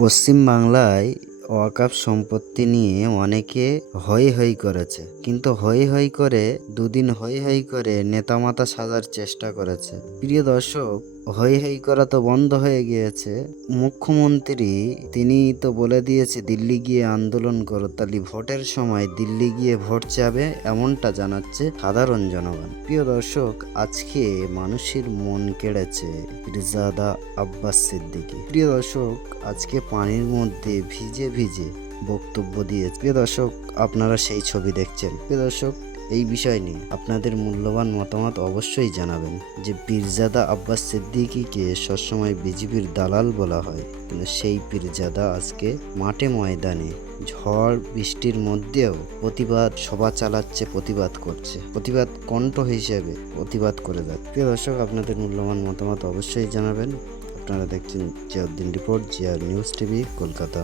পশ্চিম বাংলায় ওয়াকফ সম্পত্তি নিয়ে অনেকে হৈ হৈ করেছে, কিন্তু হৈ হৈ করে দুদিন হৈ হৈ করে নেতামাতা সাজার চেষ্টা করেছে। প্রিয় দর্শক, হৈ হৈ করা তো বন্ধ হয়ে গিয়েছে। মুখ্যমন্ত্রী তিনি তো বলে দিয়েছে দিল্লি গিয়ে আন্দোলন করো, তাহলে ভোটের সময় দিল্লি গিয়ে ভোট চাবে, এমনটা জানাচ্ছে সাধারণ জনগণ। প্রিয় দর্শক, আজকে মানুষের মন কেড়েছে পিরজাদা আব্বাস সিদ্দিকী। প্রিয় দর্শক, আজকে পানির মধ্যে ভিজে ভিজে বক্তব্য দিয়ে। প্রিয় দর্শক, আপনারা সেই ছবি দেখছেন। প্রিয় দর্শক, এই বিষয় নিয়ে আপনাদের মূল্যবান মতামত অবশ্যই জানাবেন। যে পিরজাদা আব্বাস সিদ্দিকীকে সবসময় বিজেপির দালাল বলা হয়, কিন্তু সেই পিরজাদা আজকে মাঠে ময়দানে ঝড় বৃষ্টির মধ্যেও প্রতিবাদ সভা চালাচ্ছে, প্রতিবাদ করছে, প্রতিবাদ কণ্ঠ হিসেবে প্রতিবাদ করে যাচ্ছে। প্রিয় দর্শক, আপনাদের মূল্যবান মতামত অবশ্যই জানাবেন। আপনারা দেখছেন Ziauddin report, Zia news TV, Kolkata.